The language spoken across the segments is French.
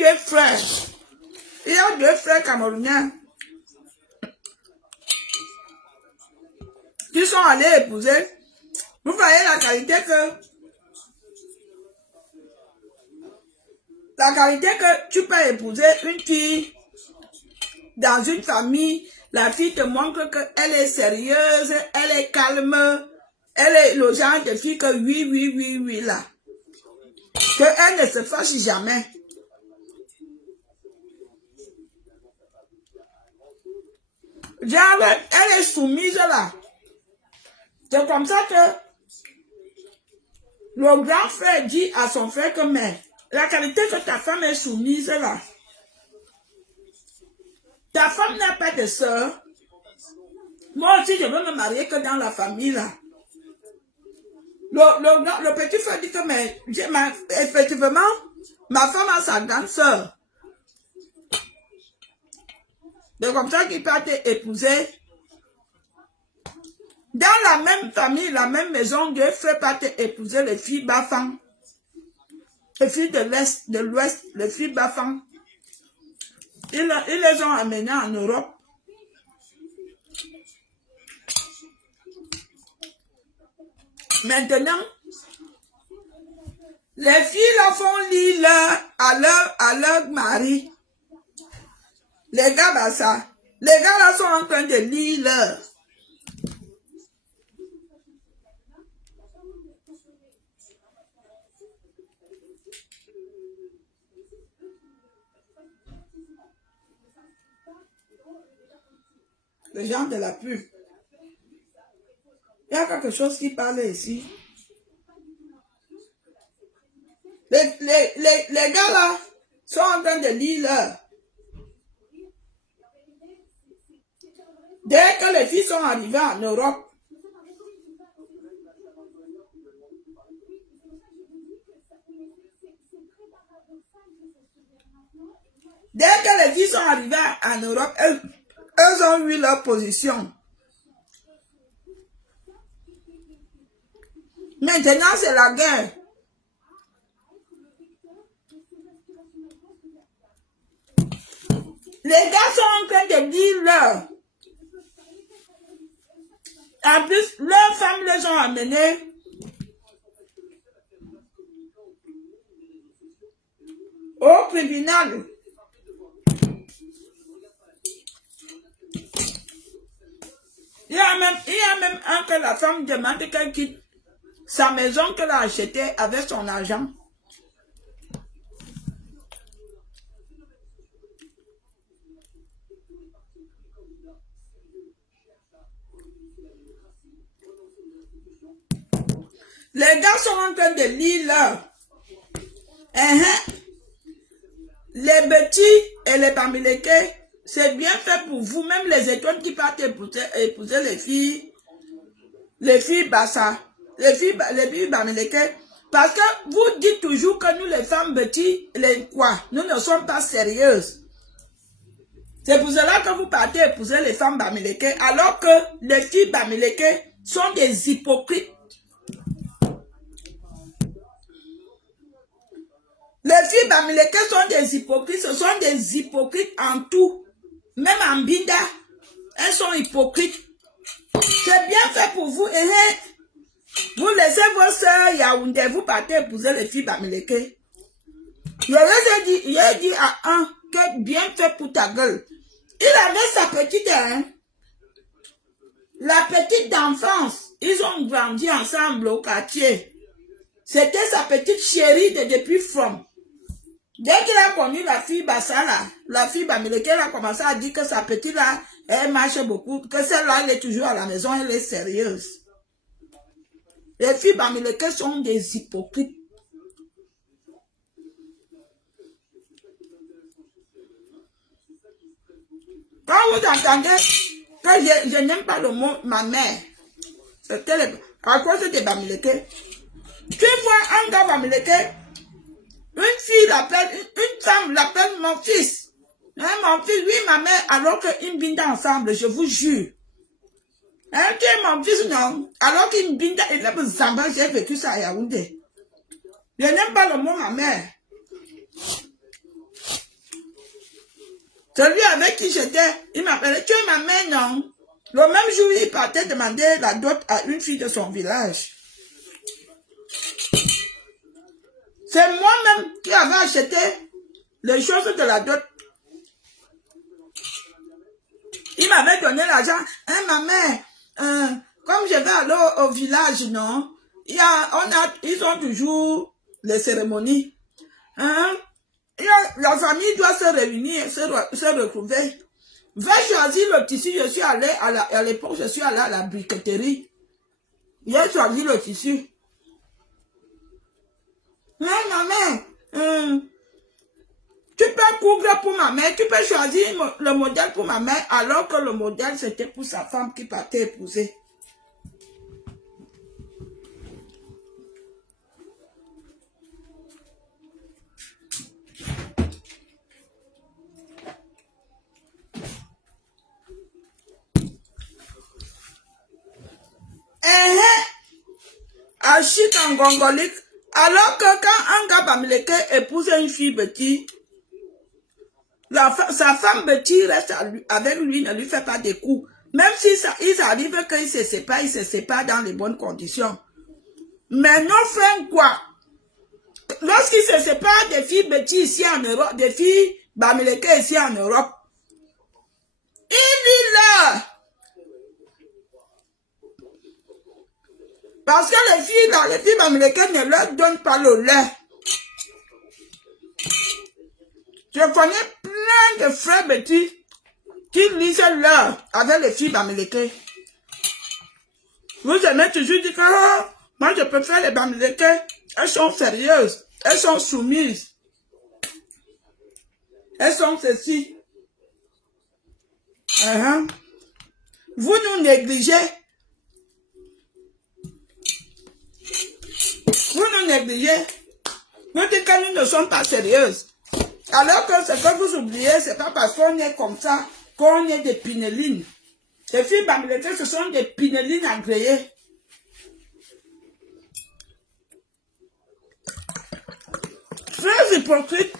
deux frères. Il y a deux frères camerounais qui sont allés épouser. Vous voyez la qualité que tu peux épouser une fille dans une famille. La fille te montre qu'elle est sérieuse, elle est calme, elle est le genre de fille que oui là. Qu'elle ne se fâche jamais. Genre, elle est soumise là. C'est comme ça que le grand frère dit à son frère que mais la qualité que ta femme est soumise là. Ta femme n'a pas de soeur. Moi aussi, je veux me marier que dans la famille là. Le petit frère dit que mais effectivement, ma femme a sa grande soeur. C'est comme ça qu'il peut être épousé. Dans la même famille, la même maison, Dieu fait pas épouser les filles Bafang. Les filles de l'Est, de l'Ouest, les filles Bafang. Ils les ont amenées en Europe. Maintenant, les filles là font lire à leur mari. Les gars, bah ça. Les gars là sont en train de lire leur. Les gens de la pub. Il y a quelque chose qui parle ici. Les gars là sont en train de lire leur. Dès que les filles sont arrivées en Europe, elles ont eu leur position. Maintenant, c'est la guerre. Les gars sont en train de dire leur. En plus, leurs femmes les ont amenés au tribunal. Il y a même un que la femme demande qu'elle quitte sa maison qu'elle a achetée avec son argent. Les gars sont en train de lire leur. Les petits et les Bamileke, c'est bien fait pour vous, même les étoiles qui partent épouser les filles Bassa, les filles Bamileke, parce que vous dites toujours que nous les femmes petits, nous ne sommes pas sérieuses. C'est pour cela que vous partez épouser les femmes Bamileke, alors que les filles Bamileke sont des hypocrites. Les filles Bamileke sont des hypocrites, ce sont des hypocrites en tout. Même en Binda, elles sont hypocrites. C'est bien fait pour vous. Vous laissez vos soeurs Yaoundé, vous partez épouser les filles Bamileke. J'ai dit à un que bien fait pour ta gueule. Il avait sa petite, la petite d'enfance. Ils ont grandi ensemble au quartier. C'était sa petite chérie depuis From. Dès qu'il a connu la fille Bassala, la fille Bamileke, elle a commencé à dire que sa petite là, elle marche beaucoup, que celle-là, elle est toujours à la maison, elle est sérieuse. Les filles Bamileke sont des hypocrites. Quand vous entendez que je n'aime pas le mot ma mère, c'était à cause des Bamileke. Tu vois un gars Bamileke, une fille l'appelle, une femme l'appelle mon fils. Mon fils, oui, ma mère, alors qu'ils binda ensemble, je vous jure. Tu es mon fils, non. Alors qu'ils binda, il est Zamba, j'ai vécu ça à Yaoundé. Je n'aime pas le mot ma mère. Celui avec qui j'étais, il m'appelait, tu es ma mère, non? Le même jour, il partait demander la dot à une fille de son village. C'est moi-même qui avais acheté les choses de la dot. Il m'avait donné l'argent. Hein, ma mère, comme je vais aller au village, non? Ils ont toujours les cérémonies. Hein? La famille doit se réunir, se retrouver. Va choisir le tissu. Je suis allé à l'époque, je suis allé à la briqueterie. J'ai choisi le tissu. Mais ma mère, tu peux couvrir pour ma mère, tu peux choisir le modèle pour ma mère, alors que le modèle c'était pour sa femme qui partait épouser. Achille en gongolique, alors que quand un gars bamileke épouse une fille petite, sa femme petite reste avec lui, ne lui fait pas des coups. Même si ils arrivent qu'ils se séparent dans les bonnes conditions. Mais non, frère, quoi? Lorsqu'ils se séparent des filles petites ici en Europe, des filles bamileke ici en Europe, il dit là. Parce que les filles bamileke ne leur donnent pas le lait. Je connais plein de frères petits qui lisent l'heure avec les filles bamileke. Vous aimez toujours dire que oh, moi je préfère les bamileke, elles sont sérieuses, elles sont soumises, elles sont ceci. Vous nous négligez. Vous nous négligez. Nous dites que nous ne sommes pas sérieuses. Alors que ce que vous oubliez, c'est pas parce qu'on est comme ça qu'on est des pinélines. Les filles bamileke, ce sont des pinélines agréées. Très hypocrite.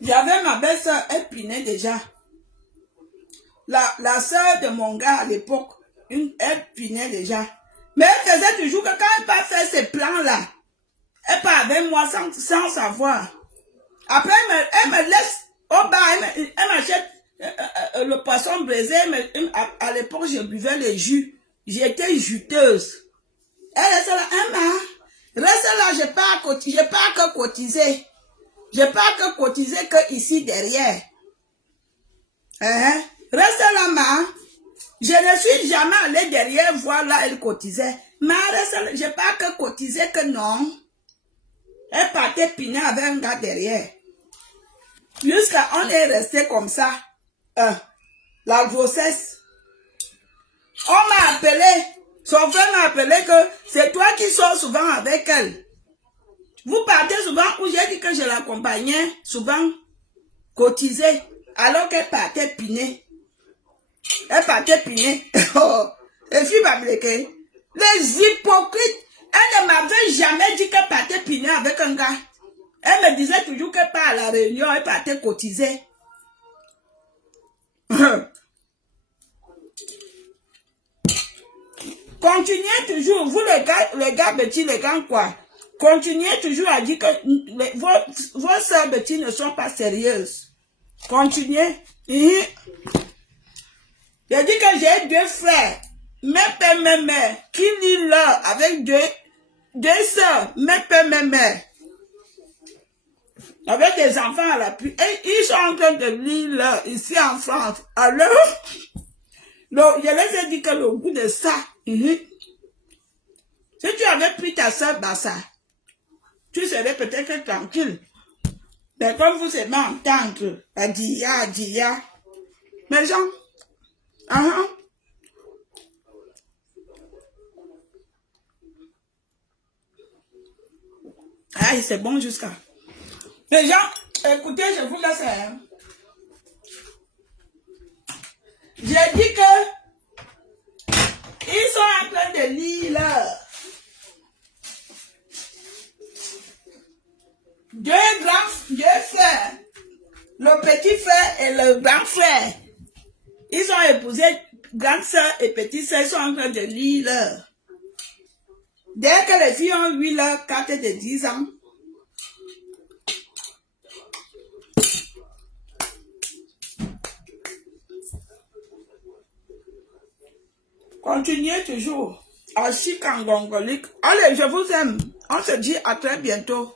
J'avais ma belle-sœur, elle pinait déjà. La sœur de mon gars à l'époque, elle pinait déjà. Mais elle faisait toujours que quand elle part faire ces plans-là, elle part avec moi sans savoir. Après, elle me laisse au bar, elle m'achète le poisson braisé. À l'époque, je buvais les jus. J'étais juteuse. Elle reste là, reste là, je pas que cotiser. Je pas que cotiser que ici derrière. Reste là, ma. Je ne suis jamais allée derrière voir là, elle cotisait. Mais reste là, je pas que cotiser que non. Elle partait piner avec un gars derrière. Jusqu'à on est resté comme ça. La grossesse. On m'a appelé. Son frère m'a appelé que c'est toi qui sors souvent avec elle. Vous partez souvent où j'ai dit que je l'accompagnais souvent cotiser. Alors qu'elle partait piner. Elle partait piner. Les filles bamileke. Les hypocrites. Elle ne m'avait jamais dit qu'elle partait piner avec un gars. Elle me disait toujours qu'elle part à la réunion, elle partait cotiser. Continuez toujours, vous les gars petits, les gars quoi. Continuez toujours à dire que vos sœurs petits ne sont pas sérieuses. Continuez. J'ai dit que j'ai deux frères, même père, même mère, qui lisent là avec deux sœurs, même père, même mère. Avec des enfants à l'appui. Et ils sont en train de lire là, ici en France. Alors, je les ai dit que le goût de ça, si tu avais pris ta soeur Bassa, tu serais peut-être tranquille. Mais comme vous aimez entendre, à dia, mes gens, aïe, c'est bon jusqu'à. Les gens, écoutez, je vous laisse. J'ai dit que ils sont en train de lire là. Le petit frère et le grand frère, ils ont épousé grande sœur et petite sœur, ils sont en train de lire leur. Dès que les filles ont eu leur carte de 10 ans, continuez toujours. Achikangongolique. Allez, je vous aime. On se dit à très bientôt.